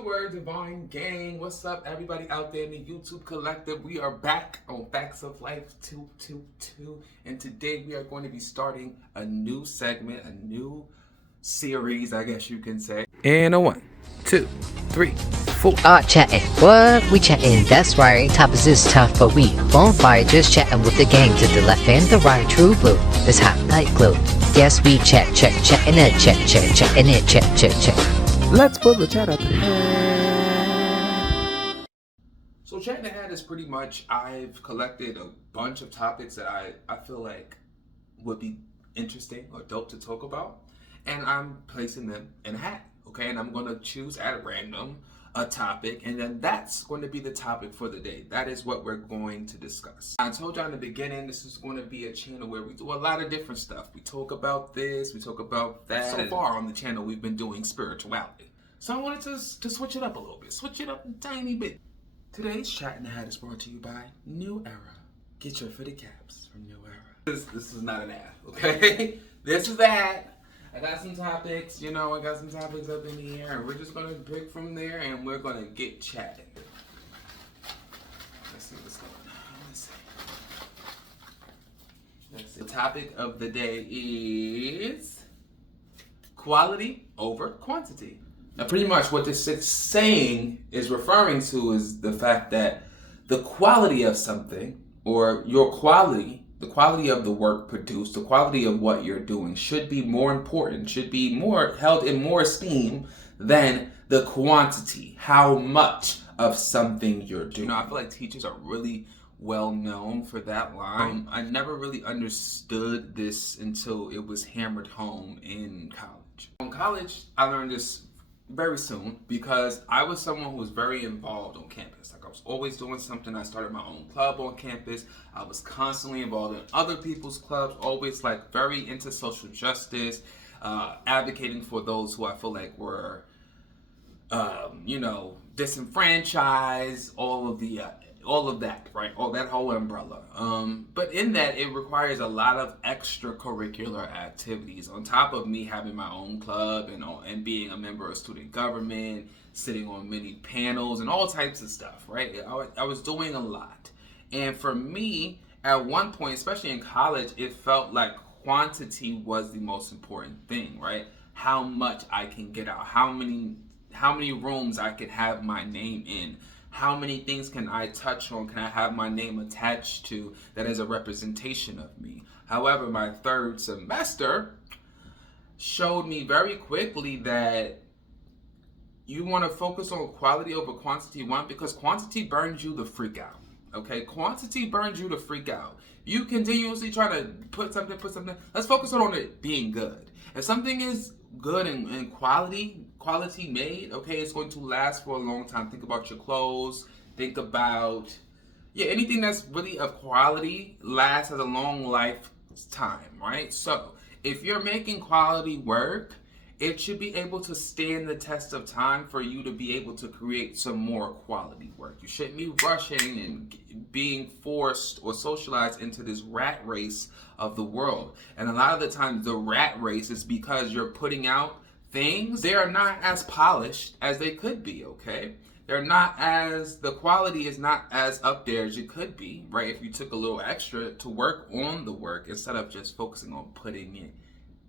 the word, Divine Gang. What's up, everybody out there in the YouTube collective? We are back on Facts of Life 222, and today we are going to be starting a new segment, a new series, I guess you can say. And a 1, 2, 3, 4. Chatting. What? We chatting, that's right. Topics is tough, but we bonfire just chatting with the gang to the left and the right. True blue, it's hot like glue. Yes, we chatting it, chatting it, chat. Let's put the chat up ahead. So chatting ahead is pretty much, I've collected a bunch of topics that I feel like would be interesting or dope to talk about, and I'm placing them in a hat, okay? And I'm going to choose at random a topic, and then that's going to be the topic for the day. That is what we're going to discuss. I told y'all in the beginning, this is going to be a channel where we do a lot of different stuff. We talk about this, we talk about that. So far on the channel, we've been doing spirituality. So I wanted to switch it up a little bit, switch it up a tiny bit. Today's Chatting Hat is brought to you by New Era. Get your fitted caps from New Era. This is not an ad, okay? This is the hat. I got some topics, I got some topics up in the air, and we're just gonna break from there, and we're gonna get chatting. Let's see what's going on. Let's see. The topic of the day is quality over quantity. Now, pretty much what this saying is referring to is the fact that the quality of something, or your quality, the quality of the work produced, the quality of what you're doing should be more important, should be more held in more esteem than the quantity, how much of something you're doing. I feel like teachers are really well known for that line. I never really understood this until it was hammered home in college. In college, I learned this very soon because I was someone who was very involved on campus. Like, I was always doing something. I started my own club on campus. I was constantly involved in other people's clubs, always like very into social justice, advocating for those who I feel like were, disenfranchised, all of that, right? All that whole umbrella. But in that, it requires a lot of extracurricular activities on top of me having my own club and being a member of student government, sitting on many panels and all types of stuff, right? I was doing a lot. And for me, at one point, especially in college, it felt like quantity was the most important thing, right? How much I can get out, how many rooms I could have my name in, how many things can I touch on, can I have my name attached to that is a representation of me. However, my third semester showed me very quickly that you want to focus on quality over quantity. One, because quantity burns you the freak out. Okay, quantity burns you the freak out. You continuously try to put something. Let's focus on it being good. If something is good and quality made, okay, it's going to last for a long time. Think about your clothes. Think about, anything that's really of quality lasts as a long lifetime, right? So if you're making quality work, it should be able to stand the test of time for you to be able to create some more quality work. You shouldn't be rushing and being forced or socialized into this rat race of the world. And a lot of the times the rat race is because you're putting out things, they are not as polished as they could be, okay? The quality is not as up there as it could be, right? If you took a little extra to work on the work instead of just focusing on putting it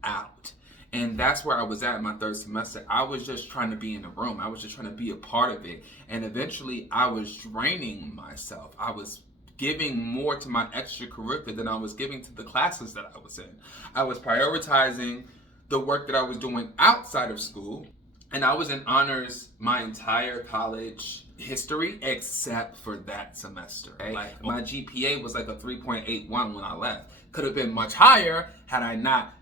out. And that's where I was at in my third semester. I was just trying to be in the room. I was just trying to be a part of it. And eventually I was draining myself. I was giving more to my extracurricular than I was giving to the classes that I was in. I was prioritizing the work that I was doing outside of school. And I was in honors my entire college history except for that semester. Okay? Like, my GPA was like a 3.81 when I left. Could have been much higher had I not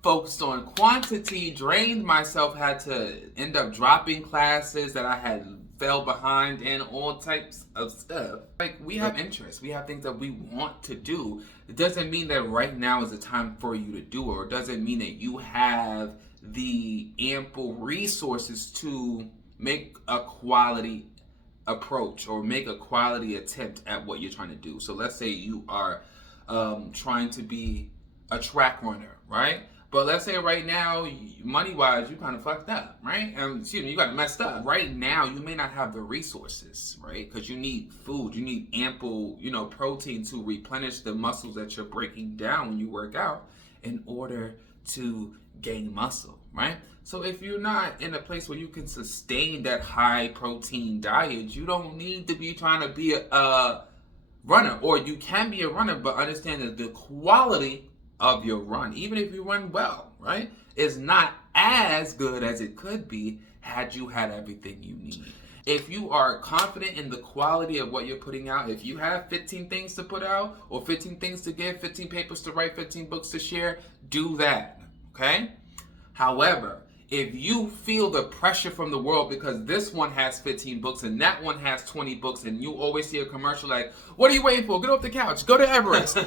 focused on quantity, drained myself, had to end up dropping classes that I had fell behind in, all types of stuff. Like, we have interests, we have things that we want to do. It doesn't mean that right now is the time for you to do it, or it doesn't mean that you have the ample resources to make a quality approach or make a quality attempt at what you're trying to do. So let's say you are trying to be a track runner, right? But let's say right now, money-wise, you kind of fucked up, right? Excuse me, you got messed up. Right now, you may not have the resources, right? Because you need food, you need ample, protein to replenish the muscles that you're breaking down when you work out in order to gain muscle, right? So if you're not in a place where you can sustain that high protein diet, you don't need to be trying to be a runner, or you can be a runner, but understand that the quality of your run, even if you run well, right, is not as good as it could be had you had everything you need. If you are confident in the quality of what you're putting out, if you have 15 things to put out, or 15 things to give, 15 papers to write, 15 books to share, do that, okay? However, if you feel the pressure from the world because this one has 15 books and that one has 20 books, and you always see a commercial like, what are you waiting for? Get off the couch, go to Everest.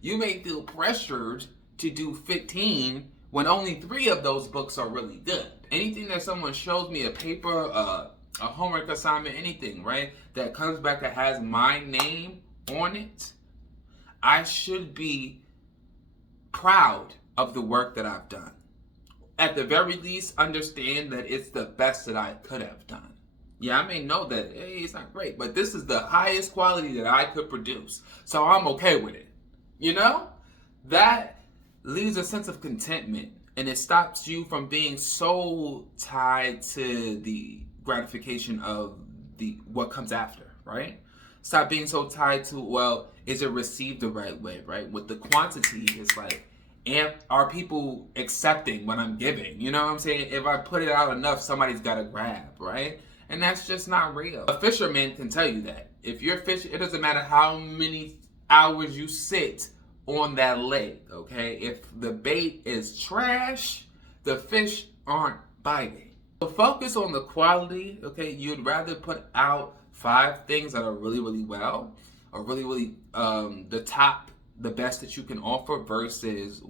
You may feel pressured to do 15 when only 3 of those books are really good. Anything that someone shows me, a paper, a homework assignment, anything, right, that comes back that has my name on it, I should be proud of the work that I've done. At the very least, understand that it's the best that I could have done. Yeah, I may know that, hey, it's not great, but this is the highest quality that I could produce, so I'm okay with it. That leaves a sense of contentment, and it stops you from being so tied to the gratification of what comes after, right? Stop being so tied to, well, is it received the right way, right? With the quantity, it's like, are people accepting what I'm giving? You know what I'm saying? If I put it out enough, somebody's got to grab, right? And that's just not real. A fisherman can tell you that. If you're fishing, it doesn't matter how many hours you sit on that lake, okay? If the bait is trash, the fish aren't biting. So focus on the quality, okay? You'd rather put out 5 things that are really, really well, or really, the best that you can offer versus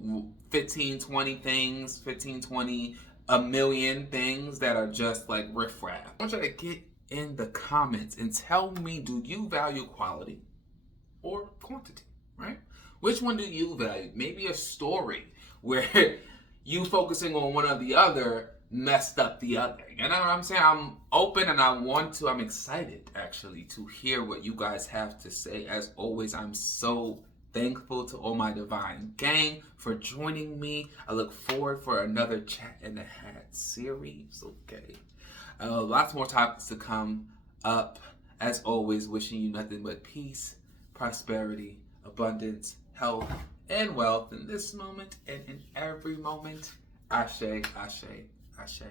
15, 20 things, 15, 20, a million things that are just like riffraff. I want you to get in the comments and tell me, do you value quality or quantity, right? Which one do you value? Maybe a story where you focusing on one or the other messed up the other. You know what I'm saying? I'm open and I'm excited actually to hear what you guys have to say. As always, I'm so thankful to all my divine gang for joining me. I look forward for another Chat in the Hat series, okay? Lots more topics to come up. As always, wishing you nothing but peace, prosperity, abundance, health, and wealth in this moment and in every moment. Ashe, ashe, ashe.